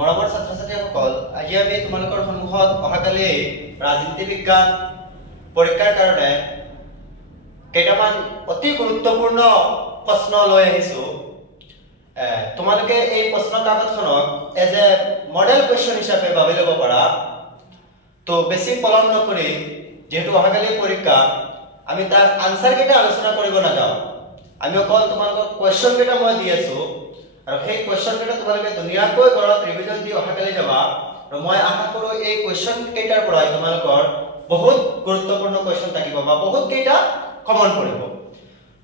মৰমৰ ছাত্ৰ-ছাত্ৰীসকল, আজি আমি তোমালোকৰ সন্মুখত অহাকালি ৰাজনীতি বিজ্ঞান পৰীক্ষাৰ কাৰণে কেইটামান অতি গুৰুত্বপূৰ্ণ প্ৰশ্ন লৈ আহিছো। তোমালোকে এই প্ৰশ্ন কাকতখনক এজ এ মডেল কুৱেশ্যন হিচাপে ভাবি ল'ব পাৰা। তো বেছি পলম নকৰি, যেহেতু অহাকালি পৰীক্ষা, আমি তাৰ আনসাৰ কেইটা আলোচনা কৰিব নাযাওঁ। আমি অকল তোমালোকক কুৱেশ্যন কেইটা মই দি আছো, আৰু সেই কুৱেশ্যন কেইটা তোমালোকে ধুনীয়াকৈ ঘৰত ৰিভিজন দি অহাকালি যাবা। আৰু মই আশা কৰোঁ এই কুৱেশ্যন কেইটাৰ পৰাই তোমালোকৰ বহুত গুৰুত্বপূৰ্ণ কুৱেশ্যন থাকিব বা বহুত কেইটা কমন পৰিব।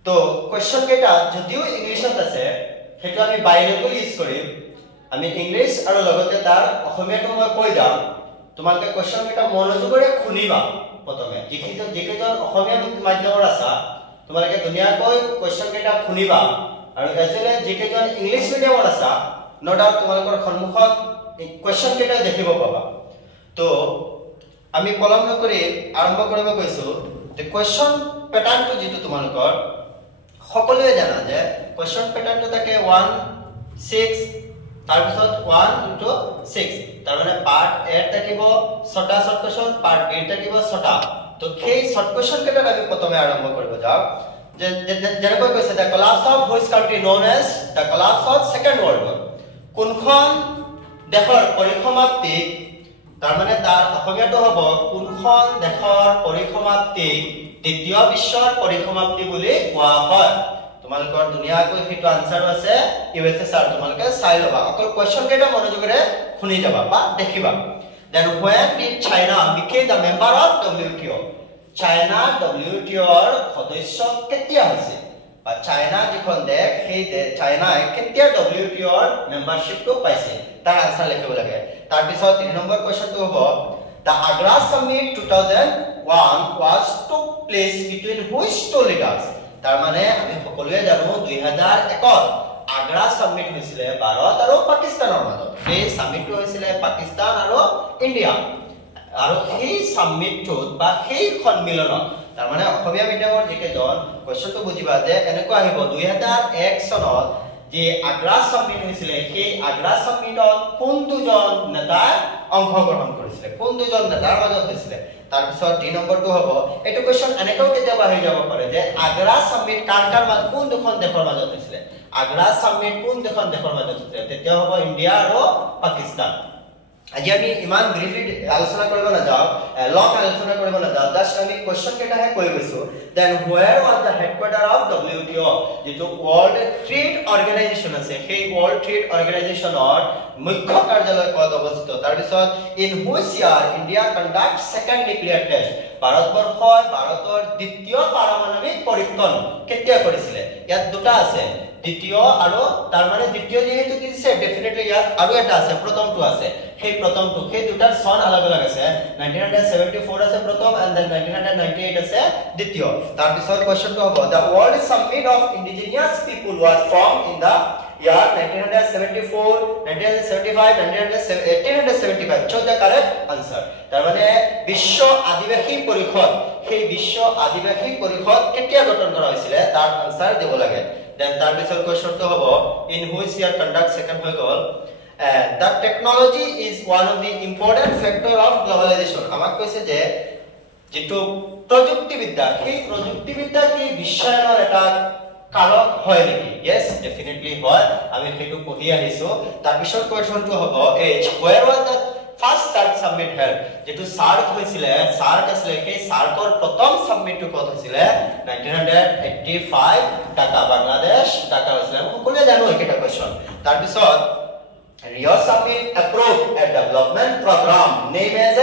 তো কুৱেশ্যন কেইটা যদিও ইংলিছত আছে, সেইটো আমি বাইলিংগুৱেল ইউজ কৰিম। আমি ইংলিছ আৰু লগতে তাৰ অসমীয়াটো মই কৈ যাম। তোমালোকে কুৱেশ্যন কেইটা মনোযোগেৰে শুনিবা। প্ৰথমে যিকেইজন অসমীয়া মাধ্যমৰ আছা, তোমালোকে ধুনীয়াকৈ কুৱেশ্যন কেইটা শুনিবা। আৰু এজলে যিকেইজন ইংলিছ মিডিয়ামৰ আছা, নো ডাউট তোমালোকৰ সন্মুখত কুৱেশ্যন কেইটা দেখিব পাবা। তো আমি পলম নকৰি আৰম্ভ কৰিব গৈছো। যে কুৱেশ্যন পেটাৰ্নটো যিটো তোমালোকৰ সকলোৱে জানা যে কুৱেশ্যন পেটাৰ্নটো থাকে 1 6 তাৰপিছত 1 into 6, তাৰমানে পাৰ্ট এ থাকিব 6টা শৰ্ট কুৱেশ্যন, পাৰ্ট বি থাকিব 6টা। তো সেই শৰ্ট কুৱেশ্যন কেইটা আমি প্ৰথমে আৰম্ভ কৰিব যাওঁ। যেনেকৈ কৈছে the collapse of which country known as the collapse of second world war. কোনখন দেশৰ পৰিসমাপ্তি, তাৰমানে তাৰ অসমীয়াটো হ'ব কোনখন দেশৰ পৰিসমাপ্তি দ্বিতীয় বিশ্বৰ পৰিসমাপ্তি বুলি কোৱা হয়। তোমালোকৰ ধুনীয়াকৈ সেইটো আনসাৰো আছে ইউএসএসআৰ, তোমালোকে চাই ল'বা। অকল কুৱেশ্যন কেইটা মনোযোগেৰে শুনি যাবা বা দেখিবা। Then when did China became the member of WTO? China WTOৰ সদস্য কেতিয়া হৈছে, বা চাইনা যিখন দেশ, সেই চাইনাই কেতিয়া WTOৰ মেম্বাৰশ্বিপটো পাইছে, তাৰ আনসাৰ লিখিব লাগে। তাৰ পিছত 3 নম্বৰ কুৱেশ্যনটো হ'ব The Agra Summit 2001 was took place between which two leaders? তাৰ মানে আমি সকলোৱে জানো 2001ত আগ্ৰা সামিট হৈছিল ভাৰত আৰু পাকিস্তানৰ মাজত। এই সামিটটো হৈছিল পাকিস্তান আৰু ইণ্ডিয়া। আৰু সেই সামিটটোত বা সেই সন্মিলনত, তাৰ মানে অসমীয়া মিডিয়ামৰ যিকেইজন কুৱেশ্যনটো বুজিবা যে এনেকুৱা আহিব 2001 চনত যে আগ্ৰা সামিট হৈছিল, সেই আগ্ৰা সামিটত কোন দুজন নেতা অংশগ্ৰহণ কৰিছিল, কোন দুজন নেতাৰ মাজত হৈছিল। তাৰপিছত 2 নম্বৰটো হ'ব, এইটো কুৱেশ্যন এনেকৈ কেতিয়াবা আহি যাব পাৰে যে আগ্ৰা সামিট কাৰ মাজত, কোন দুখন দেশৰ মাজত হৈছিল। আগ্ৰা সামিট কোন দুখন দেশৰ মাজত হৈছিল, তেতিয়া হ'ব ইণ্ডিয়া আৰু পাকিস্তান। আজি আমি ইমান ব্ৰিফলি আলোচনা কৰিব নাযাওঁ, লং আলোচনা কৰিব নাযাওঁ, জাস্ট আমি কুৱেশ্যন কেইটাহে কৈ গৈছো। Then where was the headquarter of WTO, যিটো ৱৰ্ল্ড ট্ৰেড অৰ্গেনাইজেশ্যন আছে, সেই ৱৰ্ল্ড ট্ৰেড অৰ্গেনাইজেশ্যনৰ মুখ্য কাৰ্যালয় ক'ত অৱস্থিত। তাৰপিছত in which year India conduct second nuclear test, ভাৰতবৰ্ষই ভাৰতৰ দ্বিতীয় পাৰমাণৱিক পৰীক্ষণ কেতিয়া কৰিছিলে। ইয়াত দুটা আছে, দ্বিতীয় আৰু তাৰ মানে দ্বিতীয় যেহেতু দিছে, ডেফিনেটলি ইয়াত আৰু এটা আছে, প্ৰথমটো আছে। সেই প্ৰথমটো, সেই দুটাৰ সন আলাগ আলাগ আছে। 1974 আছে প্ৰথম, এন্ড দেন 1998 আছে দ্বিতীয়। তাৰ পিছত কোৱেশ্চনটো হ'ব the world summit of indigenous people was formed in the year 1974, 1975, 1875। So the correct answer. তাৰ মানে বিশ্ব আদিবাসী পৰিষদ, সেই বিশ্ব আদিবাসী পৰিষদ কেতিয়া গঠন কৰা হৈছিল, তাৰ আনসাৰ দিব লাগে। দেন তাৰ পিছত কোৱেশ্চনটো হ'ব in which year conduct second হৈ গ'ল। The technology is one of the important factor of globalization. আমাক কৈছে যে যেটো প্ৰযুক্তিবিদ্যা, সেই প্ৰযুক্তিবিদ্যা কি বিশ্বায়নৰ এটা কাৰক হয় নেকি? Yes, definitely হয়। আমি সেইটো পঢ়ি আহিছো। তাৰ পিছত কোৱেশ্চনটো হ'ব where was the first SAARC summit held? যেটো SAARC হৈছিল, SAARC আছিল, সেই SAARCৰ প্ৰথম সামিটটো ক'ত হৈছিল, 1985 ঢাকা, বাংলাদেশ, ঢাকা হৈছিল। সকলোৱে জানো এইটা কোৱেশ্চন। তাৰ পিছত Rio Summit approved a development program named as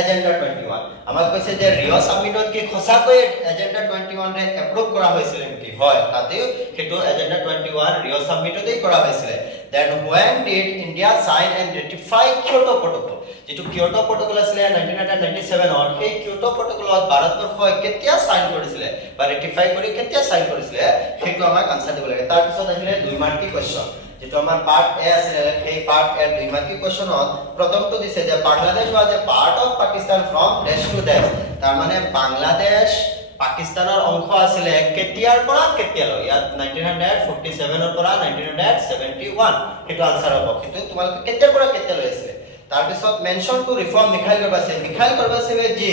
Agenda 21. আমাক কৈছে যে ৰিঅ সামিটত কি খসাকৈ এজেন্ডা 21 ৰে এপ্ৰুভ কৰা হৈছিল নেকি? হয়, তাতেও হেতু এজেন্ডা 21 ৰিঅ সামিটতেই কৰা হৈছিল। Then when did India sign and ratify Kyoto Protocol? যেটো কিয়োটো প্ৰটোকল আছিল 1997 ৰ, সেই কিয়োটো প্ৰটোকলত ভাৰতবৰ্ষই কেতিয়া সাইন কৰিছিল বা ৰেটিফাই কৰি কেতিয়া সাইন কৰিছিল, সেইটো আমাক আনসাৰ দিব লাগে। তাৰ পিছত আহিলে 2 মাৰ্কি কোৱেশ্চন, যেটো আমাৰ পাৰ্ট এ আছিল, সেই পাৰ্ট এ 2 মাৰ্কি কোৱেশ্চনত প্ৰথমটো দিছে যে Bangladesh was a part of Pakistan from dash to dash, তাৰ মানে বাংলাদেশ পাকিস্তানৰ অংশ আছিলে কেতিয়াৰ পৰা কেতিয়ালৈ ইয়াত 1947 ৰ পৰা 1971 হেতু আনসাৰ হ'ব কিন্তু তোমালোকে কেতিয়াৰ পৰা কেতিয়ালৈ আছে তাৰ পিছত মেনশন টু ৰিফৰ্ম মিখাইল গৰ্বাচেভে যি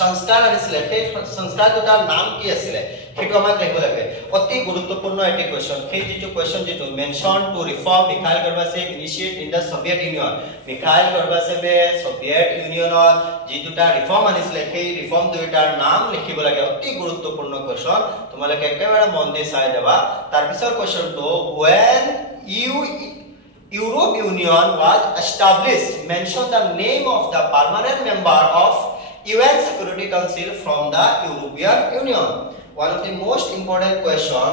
সংস্কাৰ আনিছিলে সেই সংস্কাৰ দুটাৰ নাম কি আছিলে হেতু আমাক লিখিব লাগে অতি গুৰুত্বপূৰ্ণ এটি কোৱেশ্চন সেই যেটো কোৱেশ্চন যেটো mention two reform Mikhail Gorbachev initiate in the Soviet Union Mikhail গৰ্বাচেভে সোভিয়েট ইউনিয়নত যি দুটা ৰিফৰ্ম আনিছিলে সেই ৰিফৰ্ম দুটাৰ নাম লিখিব লাগে অতি গুৰুত্বপূৰ্ণ কোৱেশ্চন তোমালোকে একেবাৰে মন দি চাই যাবা তাৰ পিছৰ কোৱেশ্চনটো when Europe Union was established mention the name of the permanent member of UN Security Council from the European Union one of the most important question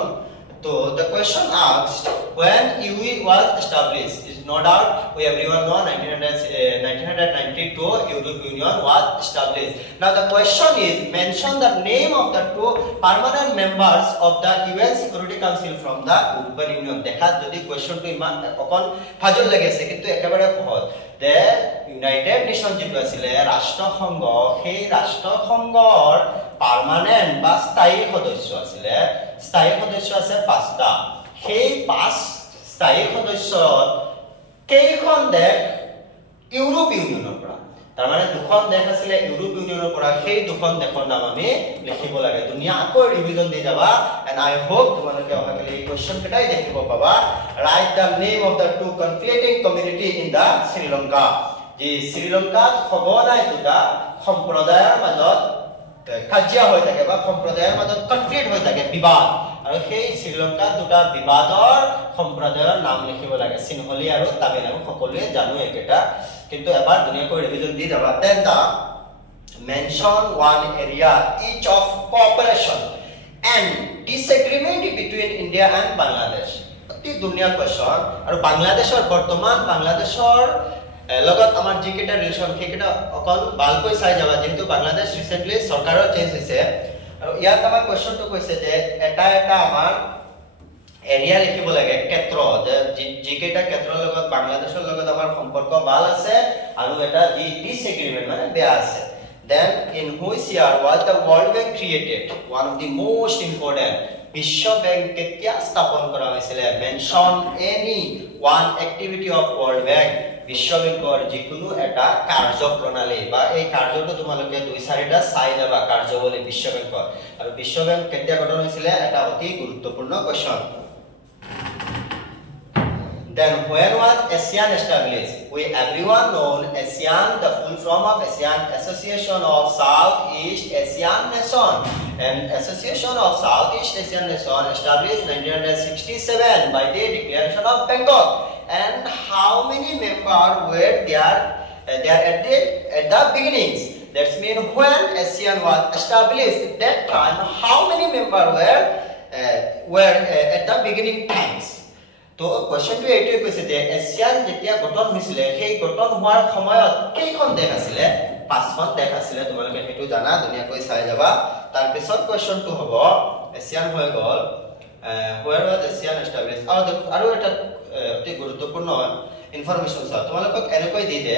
so the question asked when UE was established is no doubt we everyone know 1992 Europe Union was established now the question is mention the name of the two permanent members of the UN Security Council from the European Union দেখা যদি question to ইমান অকন ফাজল লাগিছে কিন্তু একেবাৰে সহজ the United Nations যেটো আছিল ৰাষ্ট্ৰসংঘ সেই ৰাষ্ট্ৰসংঘৰ পার্মানেন্ট বা স্থায়ী সদস্য আছে পাঁচটা সেই পাঁচ স্থায়ী সদস্য কেইখন দেশ ইউৰোপ ইউনিয়নৰ পৰা তাৰ মানে দুখন দেশ আছিল ইউৰোপ ইউনিয়নৰ পৰা সেই দুখন দেশৰ নাম আমি লিখিব লাগে দুনিয়া আকৌ ৰিভিজন দি যাবা এন্ড আই হোপ তোমালোকে অহাকালি এই কোৱেশ্চন কেটাই দেখিব পাবা write the name of the two conflicting community in the Sri Lanka যি শ্রীলংকাত খবনাই দুটা সম্প্ৰদায়ৰ মাজত কাজিয়া হৈ থাকে বা সম্প্ৰদায়ৰ মাজত কনফ্লিক্ট হৈ থাকে বিবাদ আৰু সেই শ্ৰীলংকাত দুটা বিবাদৰ সম্প্ৰদায়ৰ নাম লিখিব লাগে সিনহলি আৰু তামিল আমি সকলোৱে জানো একেটা কিন্তু এবাৰ দুনিয়াকৈ ৰিভিজন দি যাবা then da mention one area each of cooperation and disagreement between India and Bangladesh অতি দুনিয়া কোৱেশ্চন আৰু বাংলাদেশৰ বৰ্তমান বাংলাদেশৰ লগত আমাৰ জিকেটা ৰিলেশন সেইকেটা অকল ভালকৈ চাই যাবা যেহেতু বাংলাদেশ ৰিসেন্টলি সৰকাৰৰ চেঞ্জ হৈছে আৰু ইয়াত আমাৰ কোৱেশ্চনটো কৈছে যে এটা আমাৰ এৰিয়া লিখিব লাগে ক্ষেত্ৰ জিকেটা ক্ষেত্ৰৰ লগত বাংলাদেশৰ লগত আমাৰ সম্পৰ্ক ভাল আছে আৰু এটা যি ডিসএগ্ৰিমেন্ট মানে বেয়া আছে then in which year was the World Bank created one of the most important Biswa bank কেতিয়া স্থাপন কৰা হৈছিল mention any one activity of World Bank বিশ্ব ব্যাংকৰ যিকোনো এটা কাৰ্যপ্ৰণালী বা এই কাৰ্যটো তোমালোকে দুই চাৰিটা চাই যাবা কাৰ্যৱলী বিশ্ব ব্যাংকৰ আৰু বিশ্ব ব্যাংক কেতিয়া গঠন হৈছিল এটা অতি গুৰুত্বপূৰ্ণ question then when was ASEAN established we everyone know ASEAN the full form of ASEAN Association of Southeast Asian Nation and Association of Southeast Asian Nation established 1967 by the Declaration of Bangkok and how many members were there at the beginnings that's mean when ASEAN was established that time how many members were at the beginning times তো কোৱেশ্চনটো এইটোৱে কৈছে যে Asian যেতিয়া গঠন হৈছিল সেই গঠন হোৱাৰ সময়ত কেইখন দেশ আছিল পাঁচখন দেশ আছিল তোমালোকে হেতু জানা দুনিয়াকৈ চাই যাবা তাৰ পিছত কোৱেশ্চনটো হ'ব এছিয়ান হৈ গল where was ASEAN established আৰু এটা অতি গুৰুত্বপূৰ্ণ ইনফৰমেশন আছে তোমালোকক এনেকৈ দি দে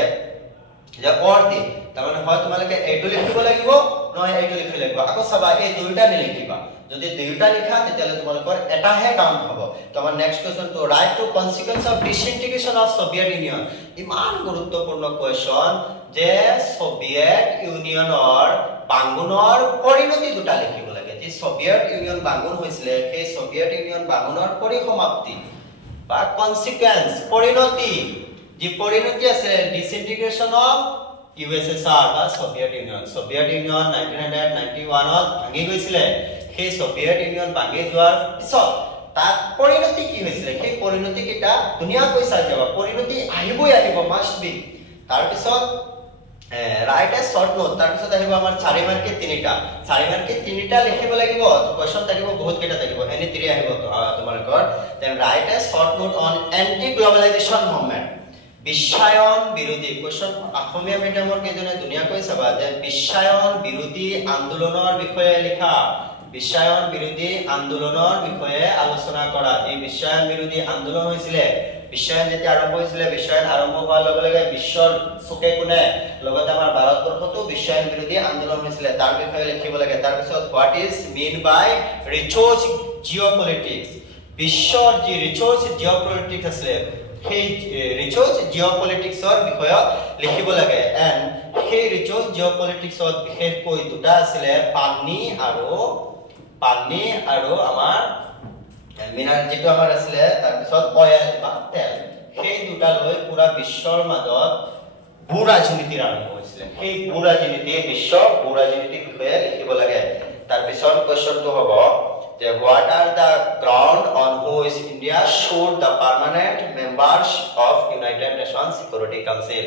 যে অৰ দি তাৰ মানে হয় তোমালোকে এইটো লিখিব লাগিব নহয় এইটো লিখিব লাগিব আকৌ চাবা এই দুইটা নিলিখিবা যদি দুইটা লিখা তেতিয়ালে তোমালোকৰ এটাহে কাউন্ট হ'ব তোমাৰ next question two write two consequence of disintegration of Soviet Union ইমান গুৰুত্বপূৰ্ণ কোৱেশ্চন যে সোভিয়েট ইউনিয়নৰ বাঙ্গুনৰ পৰিণতি দুটা লিখিব লাগে যে সোভিয়েট ইউনিয়ন বাঙ্গুন হৈছিল সেই সোভিয়েট ইউনিয়ন বাঙ্গুনৰ পৰিসমাপ্তি বা কনসিকুৱেন্স পৰিণতি যি পৰিণতি আছে ডিসইন্টিগ্ৰেশন অফ USSR বা সোভিয়েট ইউনিয়ন 1991 ত ভাঙি গৈছিল সেই সোভিয়েট ইউনিয়ন ভাঙি যোৱাৰ পিছত তাত পৰিণতি কি হৈছিল সেই পৰিণতি কিটা দুনিয়া কৈ চাই যাব পৰিণতি আহিব মাস্ট বি তাৰ পিছত ৰাইট এ শৰ্ট নোট তাৰ পিছত আহিব আমাৰ 4 মাৰ্কে 3টা লিখিব লাগিব কোৱেশ্চন থাকিব বহুত কেটা থাকিব এনি 3 আহিব তোমালোকৰ then write a short note on anti globalisation movement বিশ্বায়ন বিৰোধী কোৱেশ্চন অসমীয়া মিডিয়ামৰ কেজনে দুনিয়া কৈ চাবা যে বিশ্বায়ন বিৰোধী আন্দোলনৰ বিষয়ে লিখা বিশ্বায়ন বিৰোধী আন্দোলনৰ বিষয়ে আলোচনা কৰা এই বিশ্বায়ন বিৰোধী আন্দোলন হৈছিল বিশ্বায়ন যেতিয়া আৰম্ভ হৈছিল বিশ্বায়ন আৰম্ভ হোৱাৰ লগে লগে বিশ্বৰ চুকে কোণে লগতে আমাৰ ভাৰতবৰ্ষতো বিশ্বায়ন বিৰোধী আন্দোলন হৈছিল তাৰ বিষয়ে লিখিব লাগে তাৰ পিছত হোৱাট ইজ মিন বাই ৰিচোৰ্স জিঅ'পলিটিক্স বিশ্বৰ যি ৰিচোৰ্স জিঅ'পলিটিক্স আছে সেই ৰিচোৰ্স জিঅ'পলিটিক্সৰ বিষয়ে লিখিব লাগে এন্ড সেই ৰিচোৰ্স জিঅ'পলিটিক্সৰ বিশেষকৈ দুটা আছিল পানী আৰু আমাৰ মিনাৰেল যেটো আমাৰ আছিল তাৰ পিছত অয়েল বা তেল সেই দুটা লৈ পুৰা বিশ্বৰ মাজত ভূ ৰাজনীতিৰ আৰম্ভ হৈছিল সেই ভূ ৰাজনীতি বিশ্ব ভূ ৰাজনীতিৰ বিষয়ে লিখিব লাগে তাৰ পিছত কোৱেশ্চনটো হ'ব যে what are the ground on which India should the permanent members of United Nations Security Council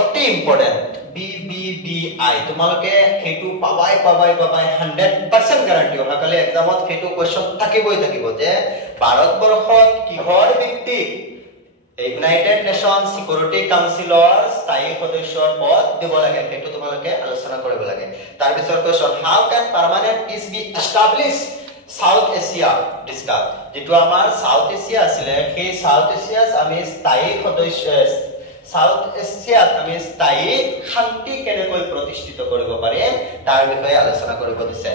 অতি ইম্পৰ্টেন্ট BBBI তোমালোকে হেতু পাবাই 100% গ্যাৰান্টি অহাকালে এক্সামত হেতু কোৱেশ্চন থাকিবই যে ভাৰতবৰ্ষত কিহৰ ভিত্তিত ইউনাইটেড নেশন সিকিউৰিটি কাউন্সিলৰ স্থায়ী সদস্যৰ পদ দিব লাগে হেতু তোমালোকে আলোচনা কৰিব লাগে তাৰ পিছৰ question how can permanent peace be establish south Asia discuss যেটো আমাৰ সাউথ এছিয়া আছিল সেই সাউথ এছিয়াস আমি স্থায়ী সদস্য সাউথ এছিয়াত আমি স্থায়ী শান্তি কেনেকৈ প্ৰতিষ্ঠিত কৰিব পাৰিম তাৰ বিষয়ে আলোচনা কৰিব দিছে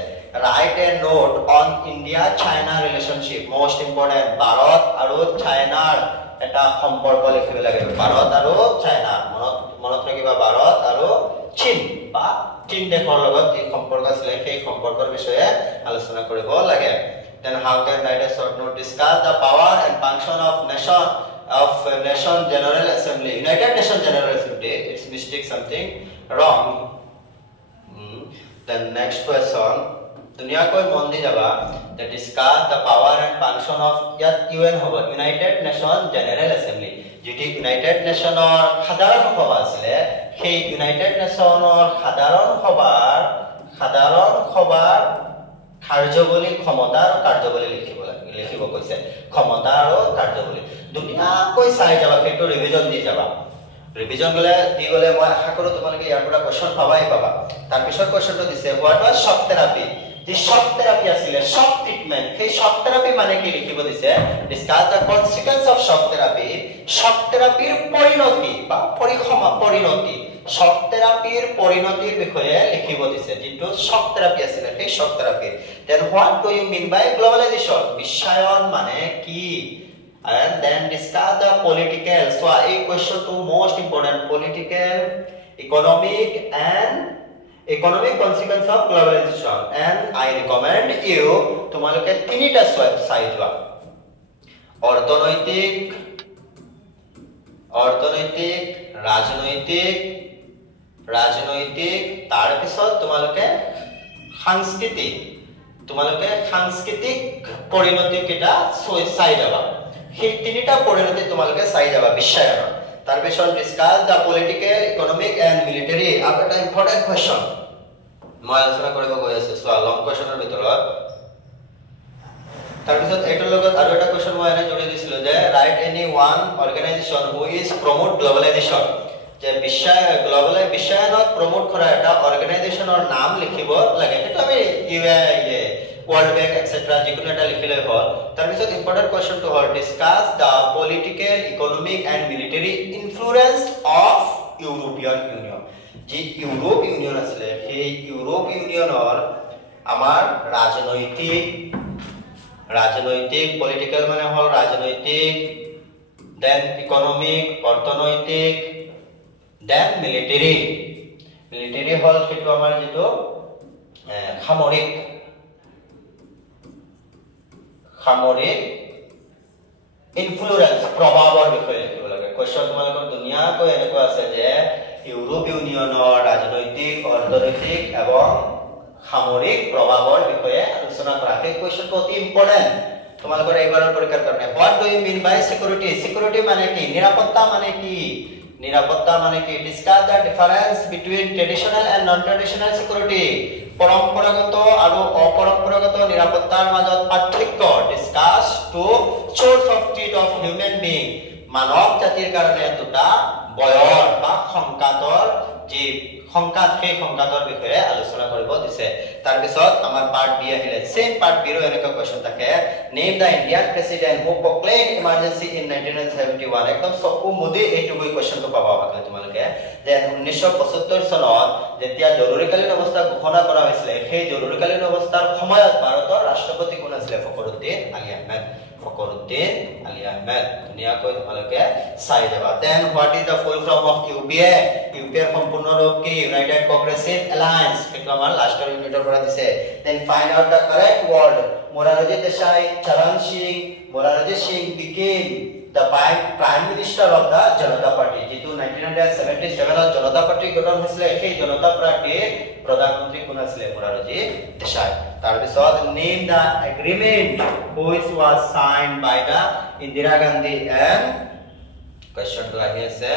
write a note on India China relationship most important ভাৰত আৰু চাইনাৰ এটা সম্পৰ্ক লিখিব লাগে ভাৰত আৰু চাইনা মনত ৰাখিবা ভাৰত আৰু চীন বা চীন দেশৰ লগত যি সম্পৰ্ক আছিল সেই সম্পৰ্কৰ বিষয়ে আলোচনা কৰিব লাগে then how can write a short note discuss the power and function of nation general assembly united nation general assembly it's mistake something wrong then next question दुनिया कोई মন দি যাবা that discuss the power and function of UN hobo united nation general assembly যেটি United নেশনৰ সাধাৰণ সভা আছিল সেই United নেশনৰ সাধাৰণ সভাৰ কাৰ্যবলী ক্ষমতা আৰু কাৰ্যবলী লিখিব কৈছে ক্ষমতা আৰু কাৰ্যবলী দুনিয়া কৈ চাই যাবা সেইটো ৰিভিজন দি যাবা ৰিভিজন গলে মই আশা কৰো তোমালোকে ইয়াৰ পৰা কোৱেশ্চন পাবা তাৰ পিছৰ কোৱেশ্চনটো দিছে হোৱাট ওয়াজ শক থেৰাপি যে শক থেৰাপি আছিল শক ট্ৰিটমেন্ট সেই শক থেৰাপি মানে কি লিখিব দিছে ডিসকাস দা কনসিকুৱেন্স অফ শক থেৰাপিৰ পৰিণতি বা পৰিণতি শক থেৰাপিৰ পৰিণতিৰ বিষয়ে লিখিব দিছে যেটো শক থেৰাপি আছিল সেই shock therapy then what do you mean by globalisation বিশ্বায়ন মানে কি and then discuss the political so a question to most important political economic consequence of globalization and I recommend you তোমালোকে তিনিটা সাইড লোৱা অৰ্থনৈতিক ৰাজনৈতিক তাৰ পিছত তোমালোকে সাংস্কৃতিক পৰিণতি কেটা চাই যাবা সেই তিনিটা পৰিণতি তোমালোকে চাই যাবা বিশ্বায়নৰ তাৰ পিছত discuss the political economic and military আৰু এটা ইম্পৰ্টেন্ট কোৱেশ্চন মই আলোচনা কৰিব গৈ আছো সো লং কোৱেশ্চনৰ ভিতৰত তাৰ পিছত এটাৰ লগত আৰু এটা কোৱেশ্চন মই এনে জুৰি দিছিলো যে right any one organisation who is promote globalisation যে বিশ্বায়নক প্ৰমোট কৰা এটা অৰ্গানাইজেশনৰ নাম লিখিব লাগে এটা আমি World Bank etc. যিকোনো এটা লিখিলে হ'ল তাৰ পিছত ইম্পৰ্টেন্ট কোৱেশ্চনটো হ'ল discuss the political economic and military influence of European Union যি ইউৰোপ ইউনিয়ন আছিল সেই ইউৰোপ ইউনিয়নৰ আমাৰ ৰাজনৈতিক পলিটিক্যাল মানে হ'ল ৰাজনৈতিক দেন ইকোনমিক অৰ্থনৈতিক দেন মিলিটাৰী হ'ল সেইটো আমাৰ যেটো সামৰিক ইনফ্লুয়েন্স প্ৰভাৱৰ বিষয়ে লিখিব লাগে কোৱেশ্চন তোমালোকৰ দুনিয়া কৈ এনেকুৱা আছে যে ইউৰোপ ইউনিয়নৰ ৰাজনৈতিক অৰ্থনৈতিক এবং সামৰিক প্ৰভাৱৰ বিষয়ে আলোচনা কৰা সেই কোৱেশ্চনটো অতি ইম্পৰ্টেন্ট তোমালোকৰ এইবাৰৰ পৰীক্ষাৰ কাৰণে what do you mean by security মানে কি নিৰাপত্তা মানে কি discuss the difference between traditional and non traditional security পৰম্পৰাগত আৰু অপৰম্পৰাগত নিৰাপত্তাৰ মাজত পাৰ্থক্য discuss two source of threat of human being মানৱ জাতিৰ কাৰণে দুটা বয়ৰ বা সংকাতৰ যি সংকাত সেই সংকাতৰ বিষয়ে আলোচনা কৰিব দিছে তাৰ পিছত আমাৰ পাৰ্ট বি আহিলে সেম পাৰ্ট বি ৰ এনেকা কোৱেশ্চন থাকে name the Indian president who proclaimed emergency in 1971 একদম চকু মুদি এইটো কোৱেশ্চনটো পাবা ভালকৈ তোমালোকে যে 1975 চনত যেতিয়া জৰুৰীকালীন অৱস্থা ঘোষণা কৰা হৈছিল সেই জৰুৰীকালীন অৱস্থাৰ সময়ত ভাৰতৰ ৰাষ্ট্ৰপতি কোন আছিল ফখৰুদ্দিন আলী আহমেদ ধুনীয়াকৈ তোমালোকে চাই যাবা then what is the full form of UPA UPA সম্পূৰ্ণ ৰূপ কি ইউনাইটেড প্ৰগ্ৰেছিভ এলায়েন্স সেইটো আমাৰ লাষ্টৰ ইউনিটৰ পৰা দিছে then find out the correct word Morarji Desai Charan Singh became the prime minister of the Janata Party যেটো 1977 ত জনতা পাৰ্টি গঠন হৈছিল সেই জনতা পাৰ্টিৰ প্ৰধানমন্ত্ৰী কোন আছিল মোৰাৰজী দেশাই তাৰ পিছত name the agreement which was signed by the Indira Gandhi and question to আহি আছে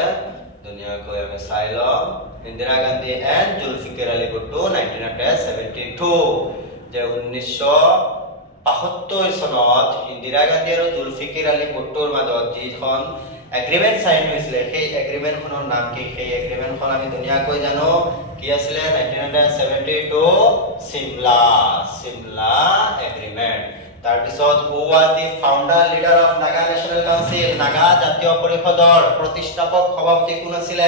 দুনিয়াকৈ আমি চাই লম ইন্দিৰা গান্ধী and জুলফিকাৰ আলী ভুট্টো 1972 যে 1972 চনত ইন্দিৰা গান্ধী আৰু জুলফিকাৰ আলী ভুট্টোৰ মাজত যিখন এগ্ৰিমেন্ট সাইন হৈছিল সেই এগ্ৰিমেন্টখনৰ নাম কি সেই এগ্ৰিমেন্টখন আমি দুনিয়াকৈ জানো কি আছিল 1972 সিমলা এগ্ৰিমেন্ট তাৰ পিছত who was the founder leader of Naga National Council Naga জাতীয় পৰিষদৰ প্ৰতিষ্ঠাপক সভাপতি কোন আছিল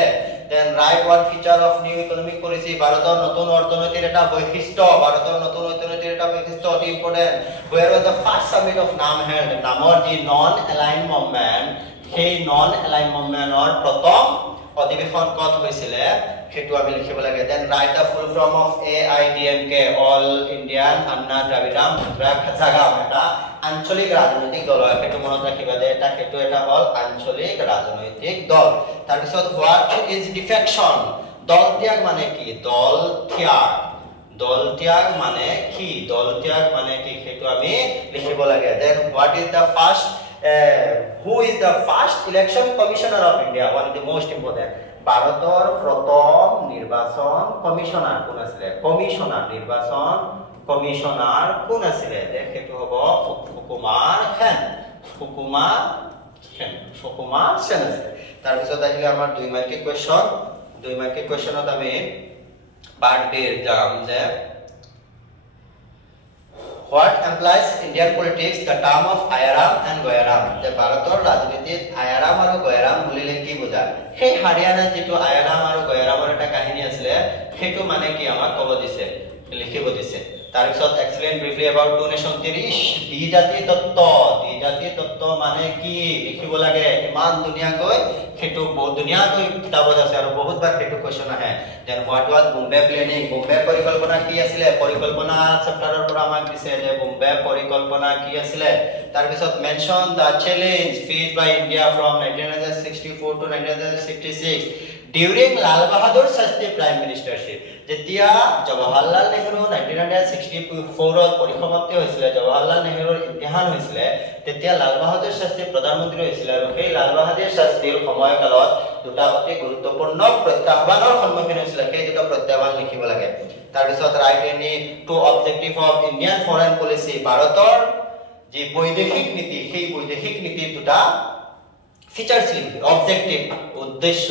then write one feature of new economic policy ভাৰতৰ নতুন অৰ্থনৈতিক এটা বৈশিষ্ট্য অতি important where was the first summit of NAM held নামৰ যি নন এলাইন মুভমেন্ট সেই নন এলাইন মুভমেন্টৰ প্ৰথম অধিৱেশন কত হৈছিল হেতু আমি লিখিব লাগে then write the full form of AIDMK all Indian Anna Dravidam Munnetra Kazhagam এটা আঞ্চলিক ৰাজনৈতিক দল হেতু মনত ৰাখিবা যে এটা হল আঞ্চলিক ৰাজনৈতিক দল তাৰ পিছত হোৱাট ইজ ডিফেকশন দল ত্যাগ মানে কি দল ত্যাগ মানে কি হেতু আমি লিখিব লাগে then what is the first who is the first election commissioner of India one of the most important ভাৰতৰ প্ৰথম নিৰ্বাচন কমিশনাৰ কোন আছিল কমিশনাৰ কোন আছিল হেতু হ'ব সুকুমাৰ সেন তাৰ পিছত আহিলে আমাৰ 2 মাৰ্কিক কোৱেশ্চনত আমি পাৰ্ট বি যাম যে What implies Indian politics the term of Ayaram and Goyaram? যে ভাৰতৰ ৰাজনীতিত আয়াৰাম আৰু গয়াৰাম বুলিলে কি বুজায় সেই হাৰিয়ানা যেটো আয়াৰাম আৰু গয়াৰামৰ এটা কাহিনী আছিল হেতু মানে কি আমাক কব দিছে লিখিব দিছে তাৰ পিছত explain briefly about two nation 30 দ্বিজাতি তত্ত্ব মানে কি লিখিব লাগে ইমান দুনিয়াকৈ হেতু বহুত দুনিয়াকৈ কিতাপত আছে আৰু বহুতবাৰ হেতু কোৱেশ্চন আহে then what was Bombay planning Bombay পৰিকল্পনা কি আছিল পৰিকল্পনা চেপ্টাৰৰ পৰা আমাক দিছে যে বোম্বে পৰিকল্পনা কি আছিল তাৰ পিছত mention the challenge faced by India from 1964 to 1966 during Lal Bahadur Shastri prime ministership যেতিয়া জৱাহৰলাল নেহৰু 1964 ত পৰিসমাপ্তি হৈছিল জৱাহৰলাল নেহৰুৰ ইতিহাস হৈছিল তেতিয়া লাল বাহাদুৰ শাস্ত্ৰী প্ৰধানমন্ত্ৰী হৈছিল আৰু সেই লাল বাহাদুৰ শাস্ত্ৰীৰ সময়কালত দুটা অতি গুৰুত্বপূৰ্ণ প্ৰত্যাহ্বানৰ সন্মুখীন হৈছিল সেই দুটা প্ৰত্যাহ্বান লিখিব লাগে তাৰ পিছত write any two objective of Indian foreign policy ভাৰতৰ যি বৈদেশিক নীতি সেই বৈদেশিক নীতিৰ দুটা ফিচাৰ্স লিখিব অবজেক্টিভ উদ্দেশ্য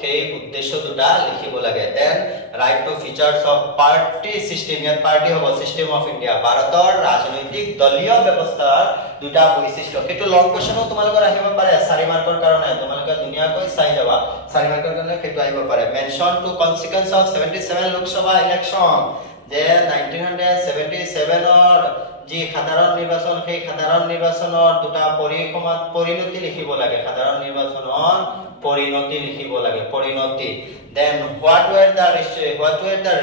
সেই উদ্দেশ্য দুটা লিখিব লাগে then write two features of party system ইয়াত পার্টি হ'ব সিস্টেম অফ ইন্ডিয়া ভাৰতৰ ৰাজনৈতিক দলীয় ব্যৱস্থাৰ দুটা বৈশিষ্ট্য কিন্তু লং কোৱেশ্চনো তোমালোকৰ আহিব পাৰে 4 মাৰ্কৰ কাৰণে তোমালোকে দুনিয়াকৈ চাই যাবা 4 মাৰ্কৰ কাৰণে সেইটো আহিব পাৰে mention two consequence of 77 Lok Sabha election যে 1977 ৰ যি সাধাৰণ নিৰ্বাচন সেই সাধাৰণ নিৰ্বাচনৰ দুটা পৰিণতি লিখিব লাগে সাধাৰণ নিৰ্বাচনৰ পৰিণতি লিখিব লাগে পৰিণতি then what were the